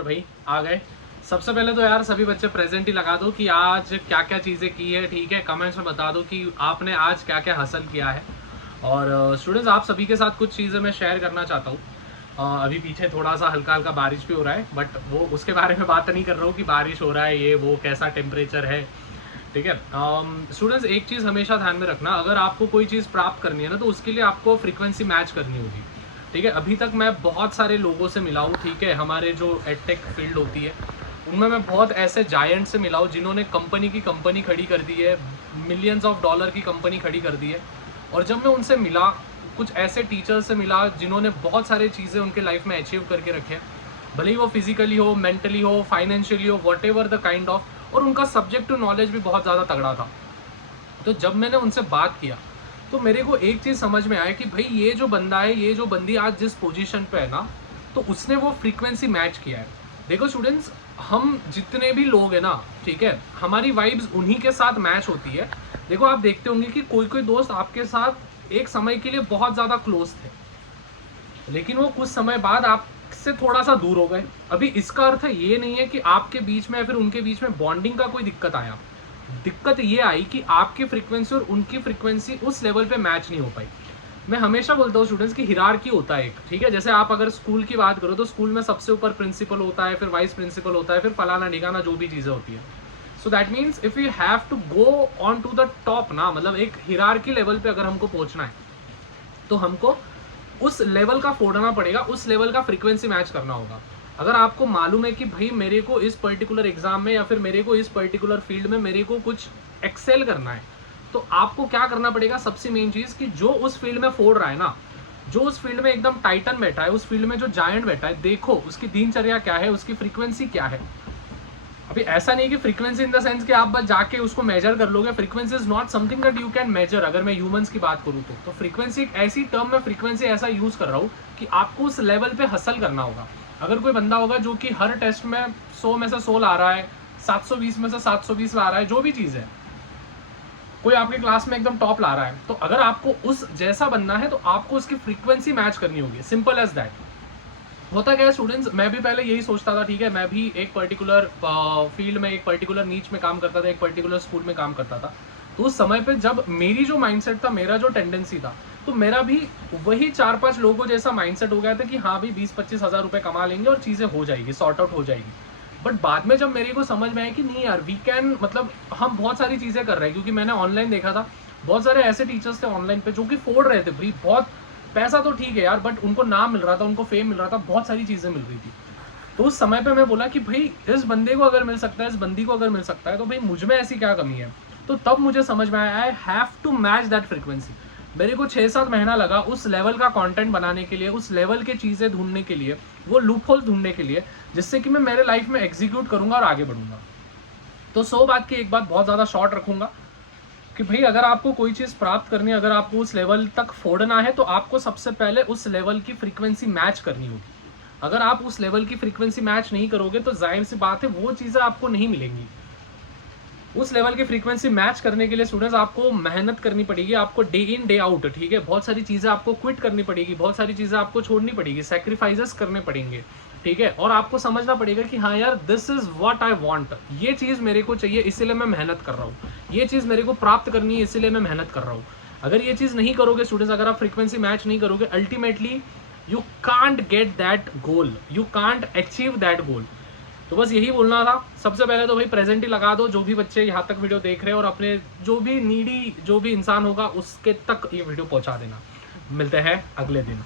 और भाई आ गए। सबसे पहले तो यार सभी बच्चे प्रेजेंट ही लगा दो कि आज क्या क्या चीज़ें की है, ठीक है। कमेंट्स में बता दो कि आपने आज क्या क्या हासिल किया है। और स्टूडेंट्स, आप सभी के साथ कुछ चीज़ें मैं शेयर करना चाहता हूँ। अभी पीछे थोड़ा सा हल्का हल्का बारिश भी हो रहा है, बट वो उसके बारे में बात नहीं कर रहा हूँ कि बारिश हो रहा है, ये वो कैसा टेम्परेचर है, ठीक है। स्टूडेंट्स, एक चीज़ हमेशा ध्यान में रखना, अगर आपको कोई चीज़ प्राप्त करनी है ना, तो उसके लिए आपको फ्रीक्वेंसी मैच करनी होगी, ठीक है। अभी तक मैं बहुत सारे लोगों से मिला हूँ, ठीक है। हमारे जो एडटेक फील्ड होती है उनमें मैं बहुत ऐसे जायंट से मिला हूँ जिन्होंने कंपनी खड़ी कर दी है, मिलियंस ऑफ डॉलर की कंपनी खड़ी कर दी है। और जब मैं उनसे मिला, कुछ ऐसे टीचर्स से मिला जिन्होंने बहुत सारी चीज़ें उनके लाइफ में अचीव करके रखे हैं, भले ही वो फिजिकली हो, मेंटली हो, फाइनेंशियली हो, what ever the kind of, और उनका सब्जेक्ट टू नॉलेज भी बहुत ज़्यादा तगड़ा था। तो जब मैंने उनसे बात किया तो मेरे को एक चीज़ समझ में आया कि भाई ये जो बंदा है, ये जो बंदी आज जिस पोजीशन पे है ना, तो उसने वो फ्रीक्वेंसी मैच किया है। देखो स्टूडेंट्स, हम जितने भी लोग हैं ना, ठीक है, हमारी वाइब्स उन्हीं के साथ मैच होती है। देखो, आप देखते होंगे कि कोई कोई दोस्त आपके साथ एक समय के लिए बहुत ज़्यादा क्लोज थे, लेकिन वो कुछ समय बाद आपसे थोड़ा सा दूर हो गए। अभी इसका अर्थ ये नहीं है कि आपके बीच में या फिर उनके बीच में बॉन्डिंग का कोई दिक्कत आया। दिक्कत ये आई कि आपकी फ्रीक्वेंसी और उनकी फ्रीक्वेंसी उस लेवल पे मैच नहीं हो पाई। मैं हमेशा बोलता हूँ स्टूडेंट्स की हिरार्की होता है एक, ठीक है। जैसे आप अगर स्कूल की बात करो तो स्कूल में सबसे ऊपर प्रिंसिपल होता है, फिर वाइस प्रिंसिपल होता है, फिर फलाना ढिकाना जो भी चीज़ें होती है। So that means if you have to go on to the top ना, मतलब एक हिरार्की लेवल पे अगर हमको पहुंचना है तो हमको उस लेवल का फोड़ना पड़ेगा, उस लेवल का फ्रीक्वेंसी मैच करना होगा। अगर आपको मालूम है कि भाई मेरे को इस पर्टिकुलर एग्जाम में या फिर मेरे को इस पर्टिकुलर फील्ड में मेरे को कुछ एक्सेल करना है, तो आपको क्या करना पड़ेगा, सबसे मेन चीज कि जो उस फील्ड में फोड़ रहा है ना, जो उस फील्ड में एकदम टाइटन बैठा है, उस फील्ड में जो जायंट बैठा है, देखो उसकी दिनचर्या क्या है, उसकी फ्रीक्वेंसी क्या है। अभी ऐसा नहीं कि फ्रीक्वेंसी इन द सेंस कि आप बस जाके उसको मेजर कर लोगे। Frequency is not something that you can measure. अगर मैं ह्यूमंस की बात करूँ तो फ्रीक्वेंसी एक ऐसी टर्म, में फ्रीक्वेंसी ऐसा यूज कर रहा हूँ कि आपको उस लेवल पे हासिल करना होगा। अगर कोई बंदा होगा जो कि हर टेस्ट में 100 में से 100 ला रहा है, 720 में से 720 ला रहा है, जो भी चीज़ है, कोई आपके क्लास में एकदम टॉप ला रहा है, तो अगर आपको उस जैसा बनना है तो आपको उसकी फ्रीक्वेंसी मैच करनी होगी। Simple as that. होता क्या है स्टूडेंट्स, मैं भी पहले यही सोचता था, ठीक है। मैं भी एक पर्टिकुलर फील्ड में, एक पर्टिकुलर नीच में काम करता था, एक पर्टिकुलर स्कूल में काम करता था। तो उस समय पे जब मेरी जो माइंडसेट था, मेरा जो टेंडेंसी था, तो मेरा भी वही 4-5 लोगों जैसा माइंडसेट हो गया था कि हाँ भी 20-25 हज़ार रुपये कमा लेंगे और चीज़ें हो जाएगी, सॉर्ट आउट हो जाएगी। बट बाद में जब मेरे को समझ में आया कि नहीं यार, वी कैन, मतलब हम बहुत सारी चीज़ें कर रहे हैं, क्योंकि मैंने ऑनलाइन देखा था बहुत सारे ऐसे टीचर्स थे ऑनलाइन पे जो कि फोड़ रहे थे भाई। बहुत पैसा तो ठीक है यार, बट उनको नाम मिल रहा था, उनको फेम मिल रहा था, बहुत सारी चीज़ें मिल रही थी। तो उस समय पे मैं बोला कि भाई इस बंदे को अगर मिल सकता है, इस बंदी को अगर मिल सकता है, तो भाई मुझ में ऐसी क्या कमी है। तो तब मुझे समझ में आया, I have to match that frequency. मेरे को 6-7 महीना लगा उस लेवल का कंटेंट बनाने के लिए, उस लेवल की चीज़ें ढूंढने के लिए, वो लूप होल ढूंढने के लिए, जिससे कि मैं मेरे लाइफ में एग्जीक्यूट करूंगा और आगे बढ़ूंगा। तो 100 बात की एक बात बहुत ज़्यादा शॉर्ट रखूंगा कि भाई अगर आपको कोई चीज़ प्राप्त करनी है, अगर आपको उस लेवल तक फोड़ना है, तो आपको सबसे पहले उस लेवल की फ्रीक्वेंसी मैच करनी होगी। अगर आप उस लेवल की फ्रीक्वेंसी मैच नहीं करोगे तो जाहिर सी बात है वो चीज़ें आपको नहीं मिलेंगी। उस लेवल की फ्रीक्वेंसी मैच करने के लिए स्टूडेंट्स आपको मेहनत करनी पड़ेगी, आपको डे इन डे आउट, ठीक है। बहुत सारी चीज़ें आपको क्विट करनी पड़ेगी, बहुत सारी चीज़ें आपको छोड़नी पड़ेगी, सेक्रीफाइसेस करने पड़ेंगे, ठीक है। और आपको समझना पड़ेगा कि हाँ यार, this is what I want, ये चीज़ मेरे को चाहिए, इसीलिए मैं मेहनत कर रहा हूँ, ये चीज़ मेरे को प्राप्त करनी है, इसीलिए मैं मेहनत कर रहा हूँ। अगर ये चीज़ नहीं करोगे स्टूडेंट्स, अगर आप फ्रीक्वेंसी मैच नहीं करोगे, ultimately you can't get that goal, you can't achieve that goal. तो बस यही बोलना था। सबसे पहले तो भाई प्रेजेंट ही लगा दो, जो भी बच्चे यहाँ तक वीडियो देख रहे हैं, और अपने जो भी नीडी जो भी इंसान होगा उसके तक ये वीडियो पहुँचा देना। मिलते हैं अगले दिन।